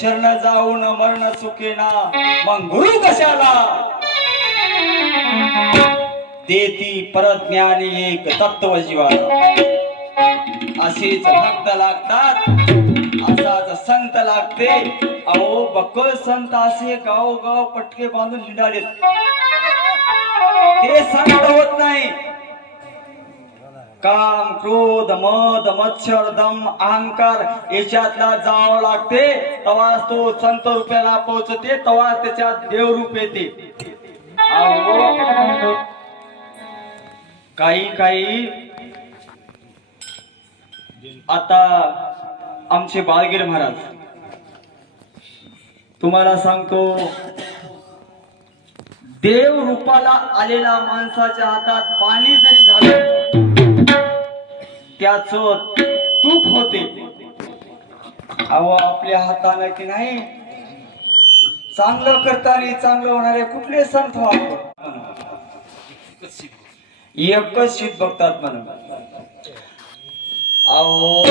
शरण जाऊन मरण चुकेना मग गुरु कशाला? देती परत ज्ञानी एक तत्व जीवाला. असेच भक्त लागतात. असाच संत लागते. अहो बक्कळ संत असे गाव गाव पटके बांधून हिंडालेत. ते संत होत नाही. काम क्रोध मद मच्छर दम अहंकार याच्यातला जावं लागते. तवाच तो संत रुपयाला पोहोचते तेव्हा त्याच्यात देव रूप येते काही काही. आता आमचे बाळगीर महाराज तुम्हाला सांगतो देव रूपाला आलेला माणसाच्या हातात पाणी जरी झालं त्याच तूप होते. अहो आपल्या हाताने की नाही? चांगलं करताना चांगलं होणारे कुठले संत व्हावं? एकच शीत बघतात म्हणून. अहो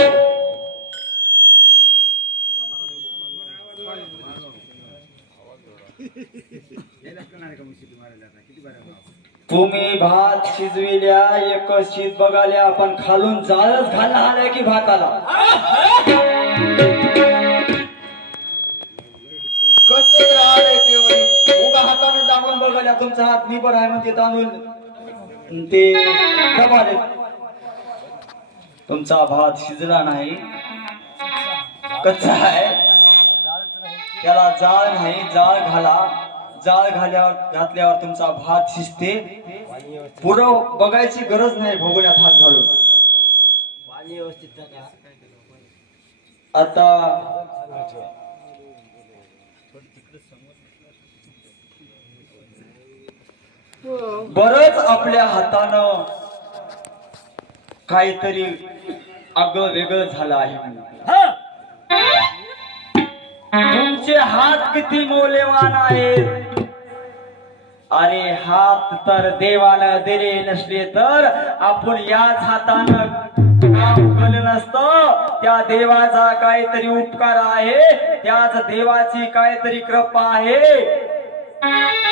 तुम्ही भात शिजविल्या एकच शीत बघाल्या आपण खालून जाळच घालला आल्या की भाताला? कसं राहिलंय ते वरी? उगा हाताने दाबून बघाल्या तुमचा हात निबर आहे म्हणते तांदूळ. ते दबाले तुमचा भात शिजला नाही. कच्चा आहे. त्याला जाळ नाही जाळ घाला. जाळ घाल्यावर घातल्यावर तुमचा भात शिजते. पुढं बघायची गरज नाही भोगण्यात हात घालून. आता बरच आपल्या हातानं काहीतरी आगळं वेगळं झालं आहे. तुमचे हात किती मौल्यवान आहेत. अरे हात तर देवानं दिले नसले तर आपण याच हातानं काम केलं नसतं. त्या देवाचा काहीतरी उपकार आहे. त्याच देवाची काहीतरी कृपा आहे.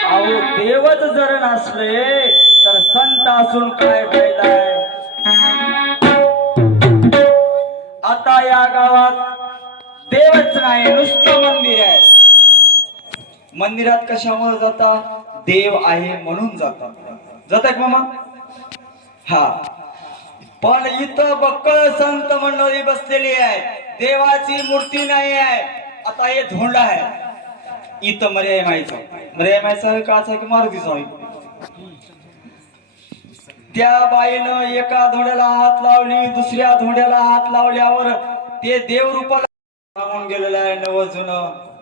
अहो देवच जर नसले तर संत असून काय फायदा आहे? आता या गावात देवच नाही नुसतं मंदिर आहे. मंदिरात कशामुळे जाता? देव आहे म्हणून जातात. जात आहे मामा? हा. पण इथं बक्कळ संत मंडळी बसलेली आहे. देवाची मूर्ती नाही आहे. आता हे धोंड आहे. इथं मर्याय मायचं मर्याय मायचं काच आहे की मारुती स्वामी त्या बाईनं एका धोंड्याला हात लावली दुसऱ्या धोंड्याला हात लावल्यावर ते देव रूपाला गेलेलं आहे नव जुनं.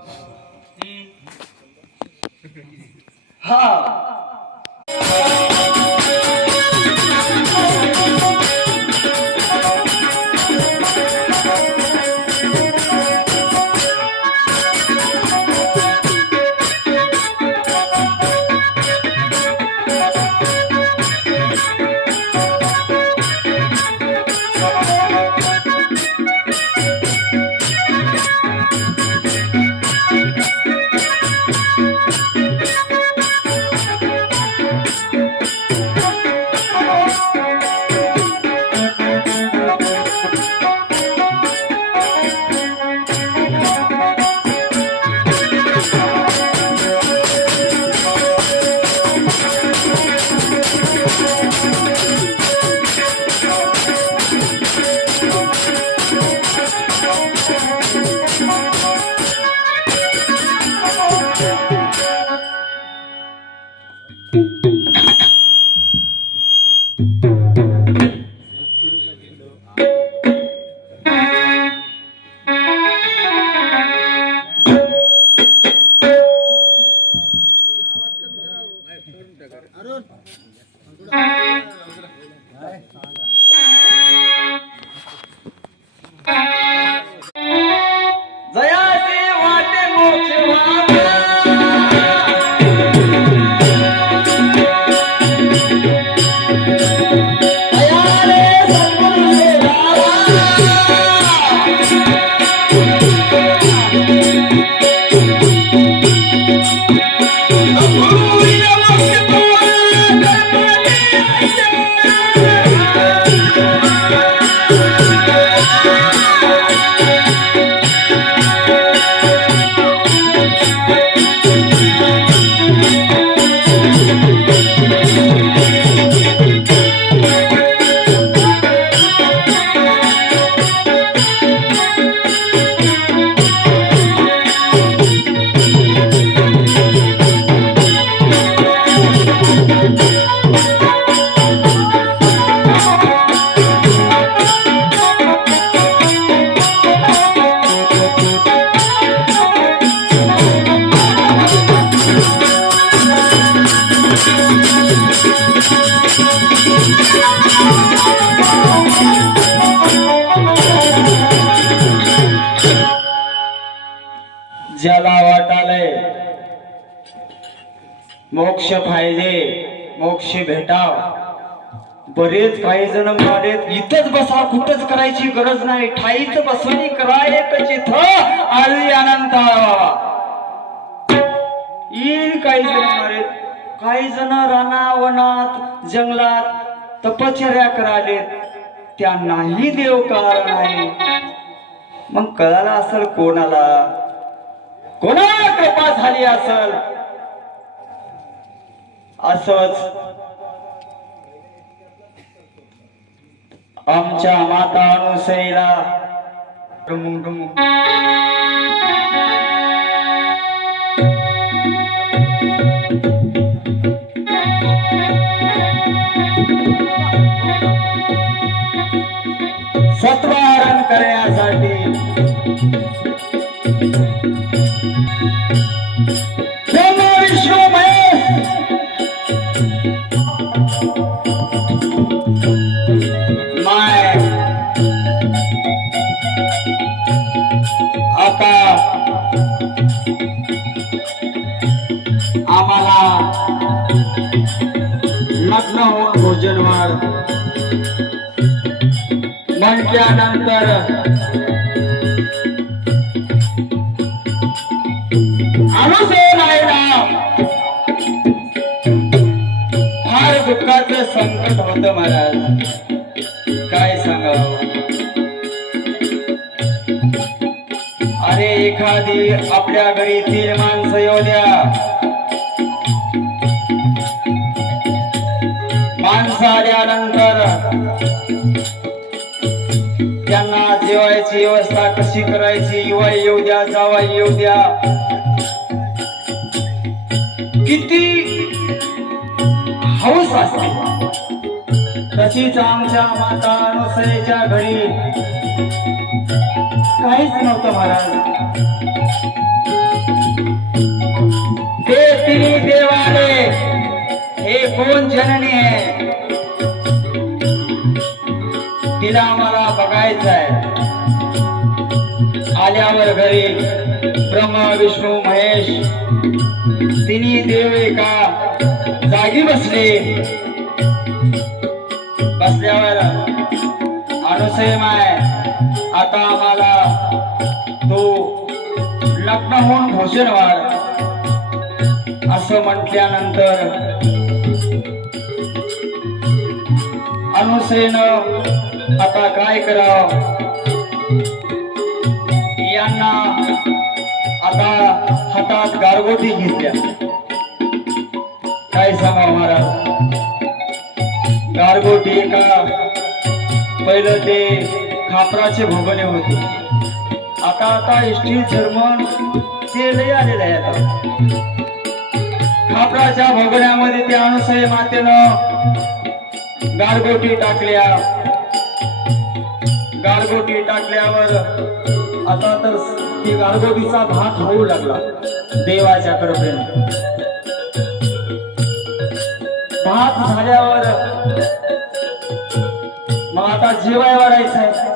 हा. बरेच काही जण बरेच इथंच बसा कुठंच करायची गरज नाही. ठाईच बसवणी कराय चिथ. आळी अनंत येईल काही जण मारेत. काही जण रानावनात जंगलात तपश्चर्या करालेत त्यांनाही देव कारण नाही मग कळाला असेल कोणाला? कोणाला कृपा झाली असेल? असच आमच्या माता अनुसईला डुमुक डुमुक सत्वारण करण्यासाठी एखादी आपल्या घरी तीन माणसं येऊ द्या. माणसं आल्यानंतर त्यांना जेवायची व्यवस्था कशी करायची? युवा येऊ द्या जावा येऊ द्या. किती हौस असते. तशीच आमच्या माता अनुसयेच्या घरी काहीच नव्हतं महाराज. ते तिन्ही देवाने हे कोण जननी आहे? तिला आम्हाला बघायचं आहे आल्यावर घरी ब्रह्मा विष्णू महेश तिन्ही देव एका जागी बसले. बसल्यावर अनुसय माय आता आम्हाला तो लग्न होऊन भोजन वाढ असं म्हटल्यानंतर अनुसेनं आता काय करावं? यांना आता हातात गारगोटी घेतल्या. काय सांगा महाराज? गारगोटी एका पहिलं ते खापराचे भोगणे होते. आता आता इष्टी जर्मन ते लय आलेलं आहे आता खापराच्या भोगण्यामध्ये ते अनुसय मातेनं गारगोटी टाकल्या. गारगोटी टाकल्यावर आता तर ती गारगोटीचा भात होऊ लागला देवाच्या कृपेनं. भात झाल्यावर मग आता जेवाय वाढायचं आहे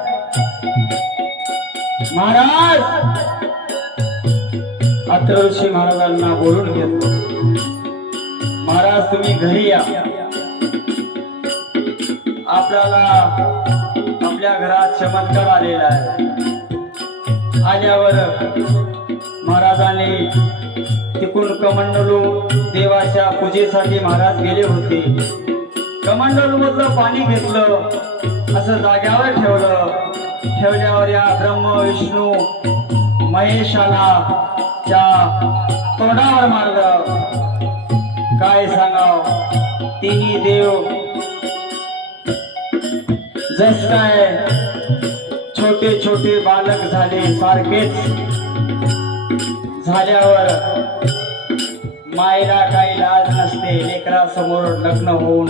महाराज! अथर्वशी महाराजांना बोलून घेतलं महाराज तुम्ही घरी या. आपल्याला आपल्या घरात चमत्कार आलेला आहे. आल्यावर महाराजांनी तिकून कमंडलू देवाच्या पूजेसाठी महाराज गेले होते. कमंडलू मधलं पाणी घेतलं असं जाग्यावर ठेवलं. ठेवल्यावर या ब्रह्म विष्णू महेशाला च्या तोंडावर मारलं. काय सांगाव? तिन्ही देव जस काय छोटे छोटे बालक झाले सारखेच झाल्यावर मायला काही लाज नसते लेकरा समोर लग्न होऊन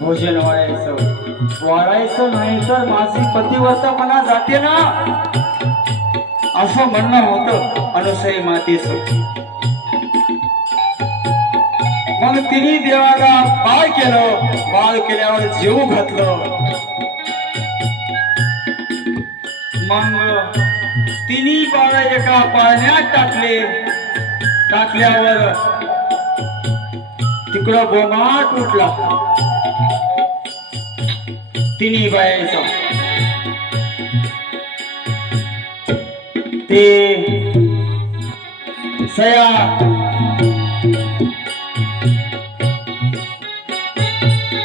भोजन वाढायचं. वाढायचं नाही तर माझी पतिव्रता मना जाते ना? असं म्हणणं होतं अनुसय मातेच. मग तिने देवाला बाळ केलं बाळ केल्यावर जीव घातलं. मग तिन्ही बाळ एका पाण्यात टाकले. टाकल्यावर तिकडं बोमाट उठला तिन्ही बायाचा. ते सया.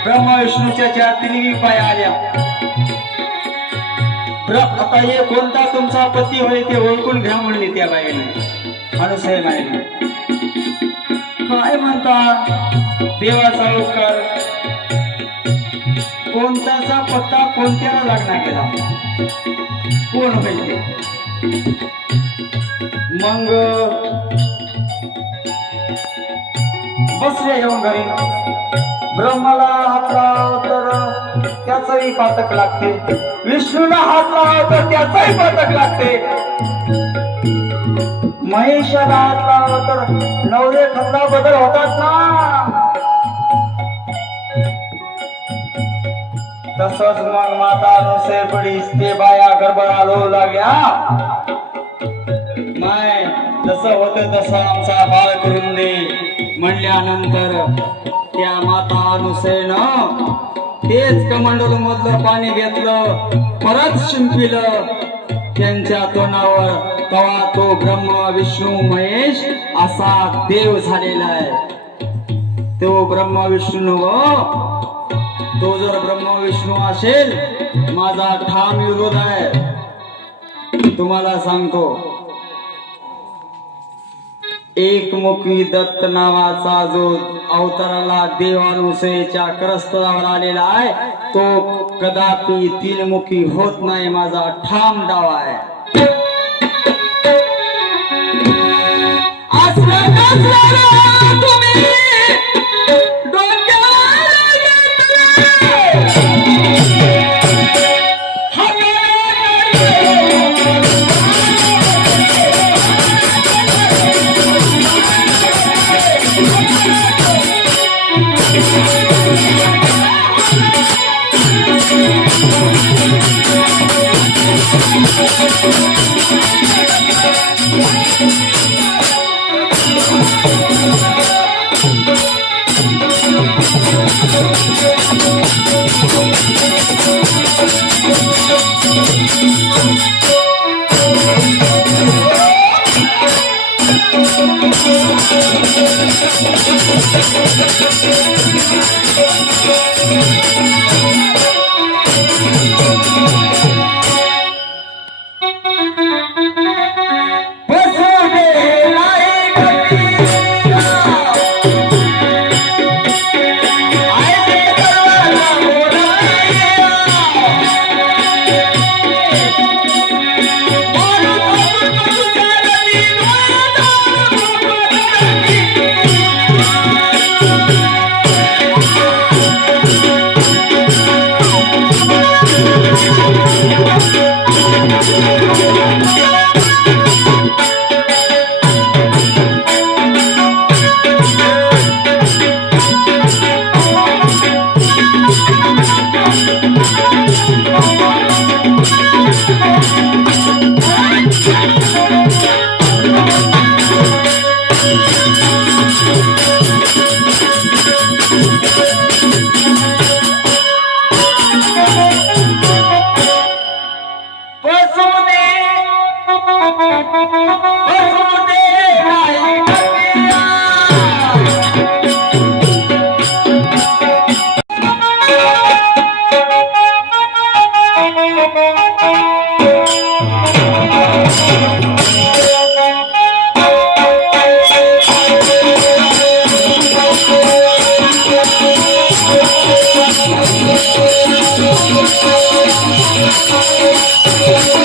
ब्रह्मा विष्णूच्या ज्या तिन्ही पाया आल्या. आता हे कोणता तुमचा पती होय ते ओळखून घ्या म्हणले त्या बाईने. अनुसय बाईने. काय म्हणता? देवाचा उपकार कोणताचा पत्ता कोणत्याला लागणार केला कोण होईल मग बसले येऊन घरी. ब्रह्माला हात लाव तर त्याचही पातक लागते. विष्णूला हात लाव तर त्याचही पातक लागते. महेशाला हात लाव तर नवरे खंदा बदल होतात ना. तसंच मग माता नुसे पडीस ते बाया गडबड आलो लागल्या. नाही जसं होत तसं आमचा बाळ करून दे म्हणल्यानंतर त्या माता अनुसेन तेच कमंडल मधलं पाणी घेतलं परत शिंपिलं. त्यांच्या तोंडावर तवा तो ब्रह्म विष्णू महेश असा देव झालेला आहे. तो ब्रह्म विष्णू व तो जर ब्रह्म विष्णू असेल माझा ठाम विरोध आहे. तुम्हाला सांगतो एकमुखी दत्त नावाचा जो अवताराला देवानुसयेच्या क्रस्तावर आलेला आहे तो कदापि तीनमुखी होत नाही माझा ठाम डाव आहे. तुम्ही Thank you.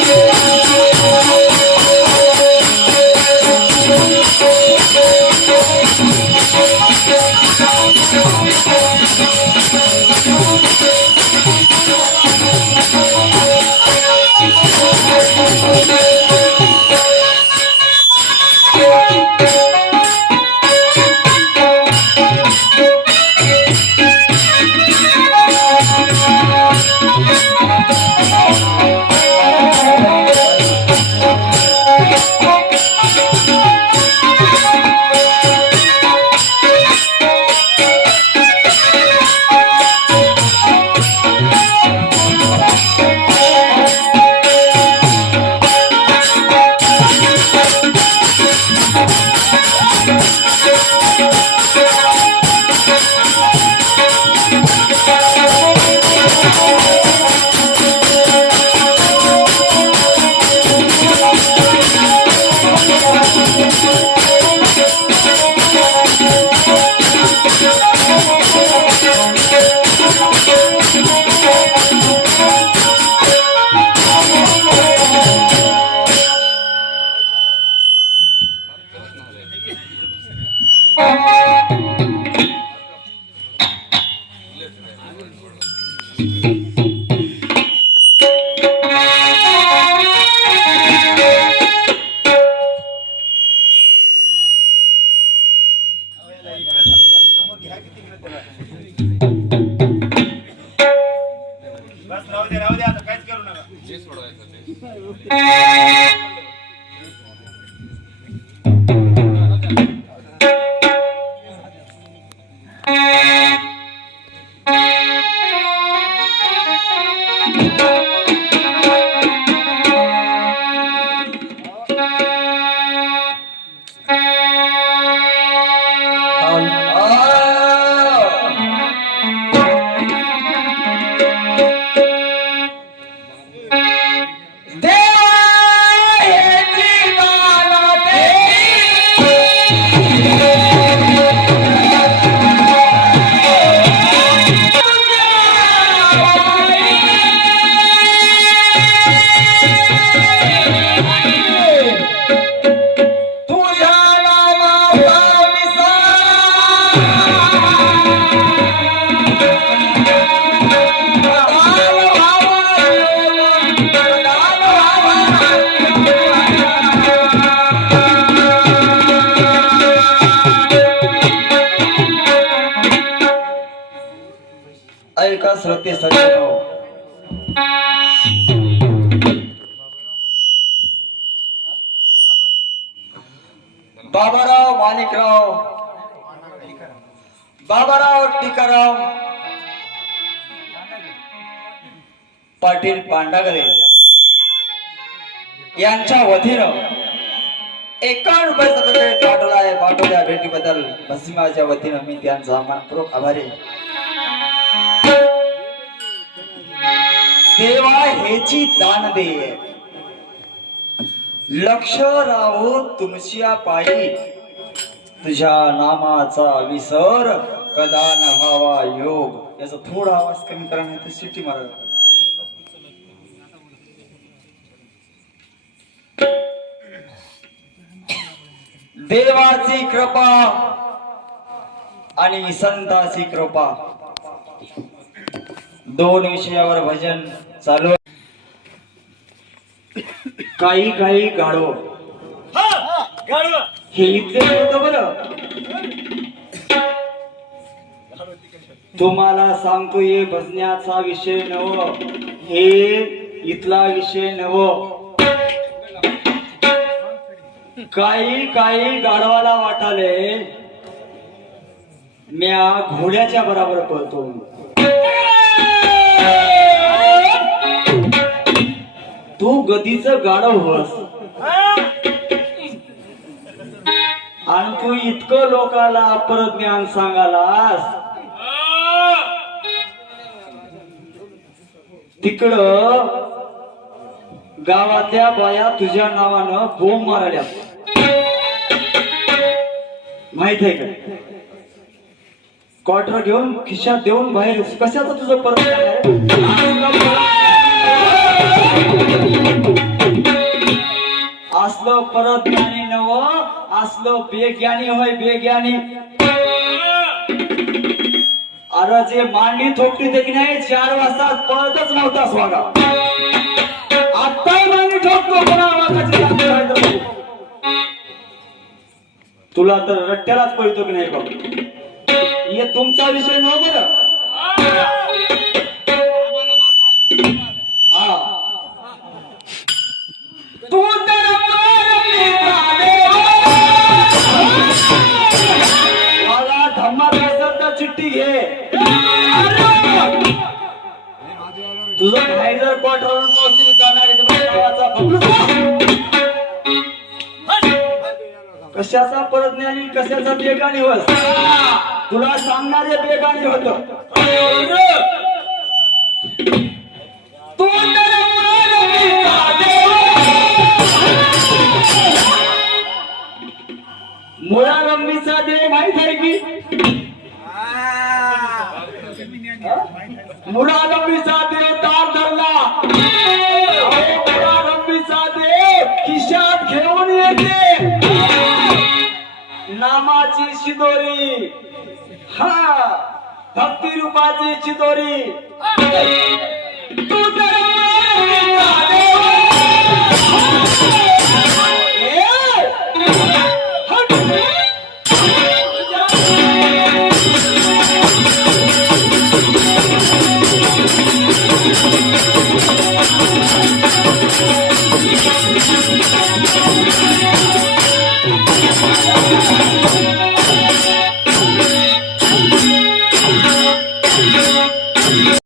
श्रोते सज्जनो बाबाराव माणिकराव. बाबाराव टिकाराम पाटील पांडागरे यांच्या वतीनं एका रुपयाचा पाठवला आहे पाठवल्या भेटीबद्दल. भस्माच्या वतीनं मी त्यांचा मनपूर्वक आभारी सेवा हेची दान दे. लक्ष राहो तुमच्या पायी तुझ्या नामाचा विसर. कदा न व्हावा योग. याचा थोडा आवाज कमी करा नाही तर सिटी मारा. देवाची कृपा आणि संताची कृपा. दोन विषयावर भजन चालू. काही काही गाडो हे इथले होतं बरं? तुम्हाला सांगतो हे भजण्याचा विषय नव हे इथला विषय नव काही काही गाढवाला वाटाले म्या घोड्याच्या बराबर पळतो तू गदीच गाणं होस आणि तू इतकं लोकाला अपरज्ञान सांगालास. तिकडं गावातल्या बाया तुझ्या नावानं बोंब मारल्या. माहीत आहे का? क्वार्टर घेऊन खिशात देऊन बाहेर कशाचं तुझं परत असलं परत ज्ञानी नव असलं बेज्ञानी होय बेज्ञानी. अरे जे मांडणी थोपटी ते की नाही चार वाजता पळतच नव्हता स्वागा आत्ताही मांडणी ठोकतो कोणा तुला तर रट्ट्यालाच पळतो की नाही बघ हे तुमचा विषय नव्हता बर तू तर मला धम्मा असेल तर चिठ्ठी घे. तुझं भाई जर क्वार्टरवर पोहोचली करणारी कशाचा परत नाही आणि कशाचा देगा होत तुला सांगणारे बेगाणी होत. तू मुळा रंबीचा देव माहीत आहे की? मुळा रंबीचा देव तार धरला. मुळा रंबीचा देव खिशात घेऊन येते. नामाची शिदोरी. हा भक्ती रूपाची शिदोरी तू तर रंबीचा देव. ए! हट!